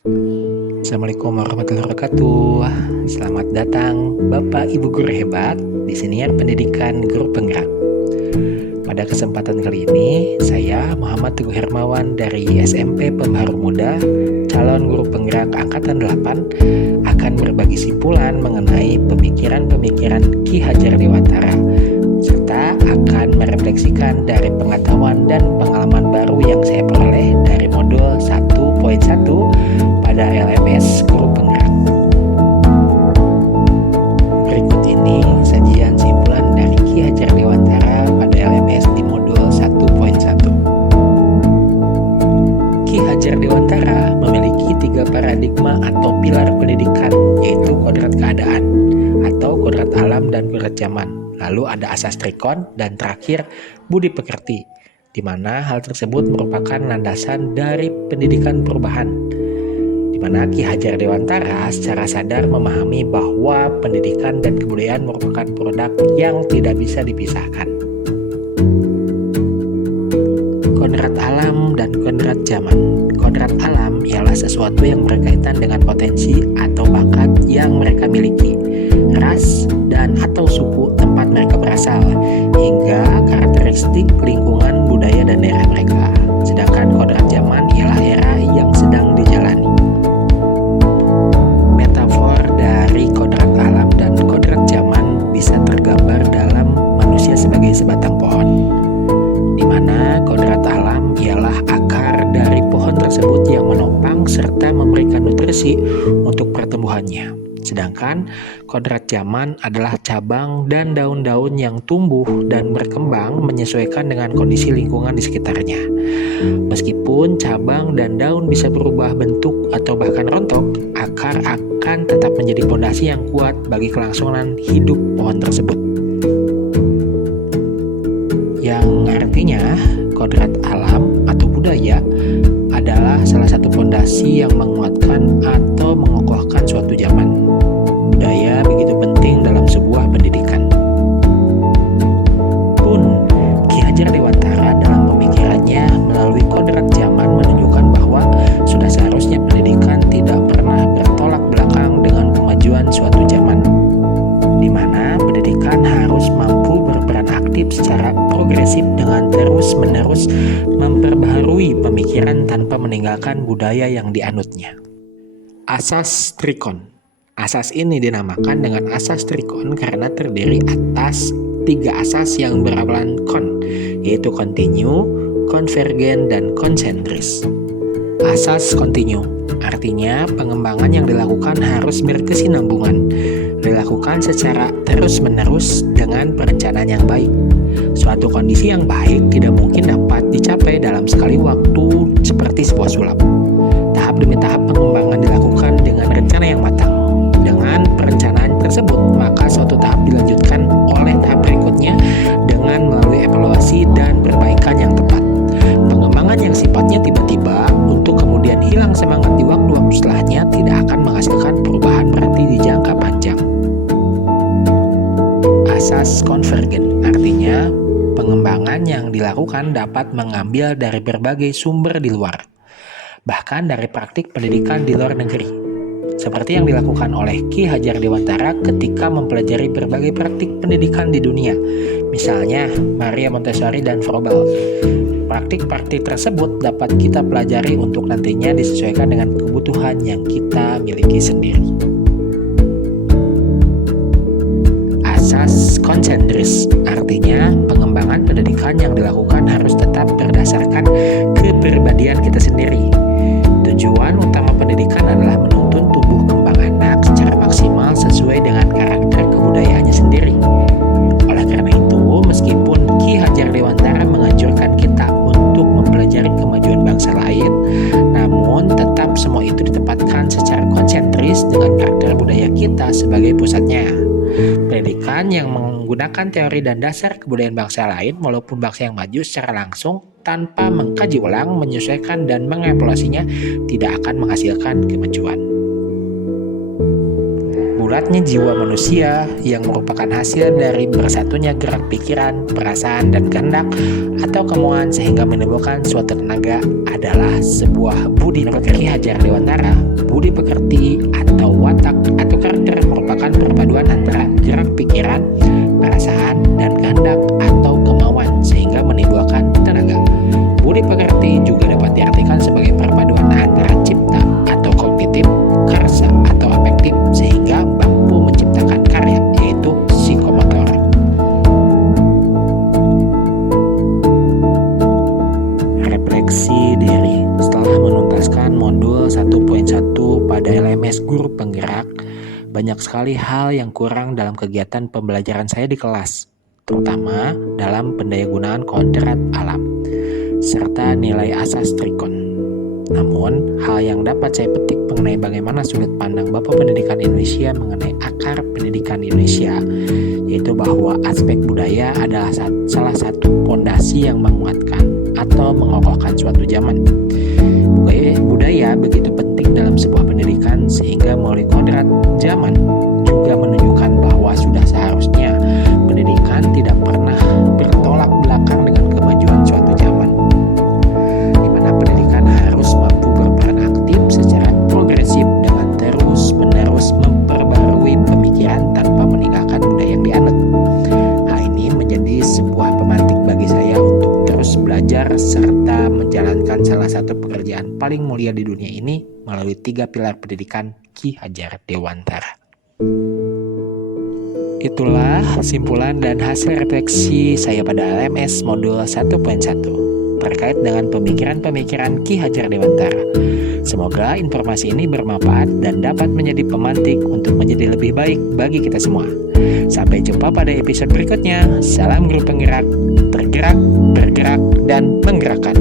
Assalamualaikum warahmatullahi wabarakatuh. Selamat datang Bapak Ibu guru hebat di Siniar Pendidikan Guru Penggerak. Pada kesempatan kali ini, saya Muhammad Teguh Hermawan dari SMP Pembaharu Muda, calon guru penggerak angkatan 8, akan berbagi simpulan mengenai pemikiran-pemikiran Ki Hajar Dewantara, serta akan merefleksikan dari pengetahuan dan pengalaman baru yang saya peroleh dari modul 1.1 pada LMS Guru Penggerak. Berikut ini sajian simpulan dari Ki Hajar Dewantara pada LMS di modul 1.1. Ki Hajar Dewantara memiliki 3 paradigma atau pilar pendidikan, yaitu kodrat keadaan atau kodrat alam dan kodrat zaman. Lalu ada asas trikon dan terakhir budi pekerti, di mana hal tersebut merupakan landasan dari pendidikan perubahan, di mana Ki Hajar Dewantara secara sadar memahami bahwa pendidikan dan kebudayaan merupakan produk yang tidak bisa dipisahkan. Kodrat alam dan kodrat zaman. Kodrat alam ialah sesuatu yang berkaitan dengan potensi atau bakat yang mereka miliki, ras dan atau suku tempat mereka berasal, hingga karakteristik lingkungan, budaya, dan daerah mereka. Sedangkan kodrat zaman ialah era yang sedang dijalani. Metafor dari kodrat alam dan kodrat zaman bisa tergambar dalam manusia sebagai sebatang pohon, di mana kodrat alam ialah akar dari pohon tersebut yang menopang serta memberikan nutrisi untuk pertumbuhannya. Sedangkan kodrat zaman adalah cabang dan daun-daun yang tumbuh dan berkembang menyesuaikan dengan kondisi lingkungan di sekitarnya. Meskipun cabang dan daun bisa berubah bentuk atau bahkan rontok, akar akan tetap menjadi fondasi yang kuat bagi kelangsungan hidup pohon tersebut. Yang artinya kodrat alam atau budaya adalah salah satu fondasi yang menguatkan atau mengokohkan suatu zaman. Budaya begitu penting dalam sebuah pendidikan. Pun Ki Hajar Dewantara dalam pemikirannya melalui kodrat zaman menunjukkan bahwa sudah seharusnya pendidikan tidak pernah bertolak belakang dengan kemajuan suatu zaman, di mana pendidikan harus mampu berperan aktif secara progresif dengan terus-menerus memperbaharui pemikiran tanpa meninggalkan budaya yang dianutnya. Asas trikon. Asas ini dinamakan dengan asas trikon karena terdiri atas 3 asas yang berawalan kon, yaitu kontinu, konvergen, dan konsentris. Asas kontinu artinya pengembangan yang dilakukan harus berkesinambungan, dilakukan secara terus-menerus dengan perencanaan yang baik. Suatu kondisi yang baik tidak mungkin dapat dicapai dalam sekali waktu seperti sebuah sulap. Tahap demi tahap pengembangan dilakukan dengan rencana yang matang. Dengan perencanaan tersebut, maka suatu tahap dilanjutkan oleh tahap berikutnya dengan melalui evaluasi dan perbaikan yang tepat. Pengembangan yang sifatnya tiba-tiba untuk kemudian hilang semangat di waktu-waktu setelahnya tidak akan menghasilkan perubahan berarti di jangka panjang. Asas konvergen artinya pengembangan yang dilakukan dapat mengambil dari berbagai sumber di luar, bahkan dari praktik pendidikan di luar negeri, seperti yang dilakukan oleh Ki Hajar Dewantara ketika mempelajari berbagai praktik pendidikan di dunia, misalnya Maria Montessori dan Froebel. Praktik-praktik tersebut dapat kita pelajari untuk nantinya disesuaikan dengan kebutuhan yang kita miliki sendiri. Asas konsentris artinya pengembangan pendidikan yang dilakukan harus tetap berdasarkan kepribadian kita sendiri. Tujuan utama pendidikan adalah menuntun tumbuh kembang anak secara maksimal sesuai dengan karakter kebudayaannya sendiri. Oleh karena itu, meskipun Ki Hajar Dewantara menganjurkan kita untuk mempelajari kemajuan bangsa lain, namun tetap semua itu ditempatkan secara konsentris dengan karakter budaya kita sebagai pusatnya. Pendidikan yang menggunakan teori dan dasar kebudayaan bangsa lain walaupun bangsa yang maju secara langsung tanpa mengkaji ulang, menyesuaikan, dan mengevaluasinya tidak akan menghasilkan kemajuan. bulatnya jiwa manusia yang merupakan hasil dari bersatunya gerak pikiran, perasaan, dan kehendak atau kemauan sehingga menimbulkan suatu tenaga adalah sebuah budi pekerti. Ki Hajar Dewantara, budi pekerti atau watak atau karakter merupakan perpaduan antara gerak pikiran, perasaan, dan kehendak atau kemauan sehingga menimbulkan tenaga. Budi pekerti juga dapat diartikan sebagai perpaduan antara cipta atau kognitif, karsa atau afektif sehingga mampu menciptakan karya, yaitu psikomotor. Refleksi diri. Setelah menuntaskan modul 1.1 pada LMS Guru Penggerak, banyak sekali hal yang kurang dalam kegiatan pembelajaran saya di kelas, terutama dalam pendayagunaan kodrat alam serta nilai asas trikon. Namun, hal yang dapat saya petik mengenai bagaimana sudut pandang Bapak Pendidikan Indonesia mengenai akar pendidikan Indonesia, yaitu bahwa aspek budaya adalah salah satu fondasi yang menguatkan atau mengokohkan suatu zaman. Budaya begitu penting dalam sebuah pendidikan sehingga melalui kodrat zaman juga menunjukkan bahwa sudah seharusnya pendidikan tidak pernah bertolak belakang dengan kemajuan suatu zaman, di mana pendidikan harus mampu berperan aktif secara progresif dengan terus-menerus memperbarui pemikiran tanpa meninggalkan budaya yang dianut. Hal ini menjadi sebuah pemantik bagi saya untuk terus belajar serta menjalankan salah satu pekerjaan paling mulia di dunia ini melalui 3 pilar pendidikan Ki Hajar Dewantara. Itulah simpulan dan hasil refleksi saya pada LMS modul 1.1 terkait dengan pemikiran-pemikiran Ki Hajar Dewantara. Semoga informasi ini bermanfaat dan dapat menjadi pemantik untuk menjadi lebih baik bagi kita semua. Sampai jumpa pada episode berikutnya. Salam Guru Penggerak, bergerak, bergerak, dan menggerakkan.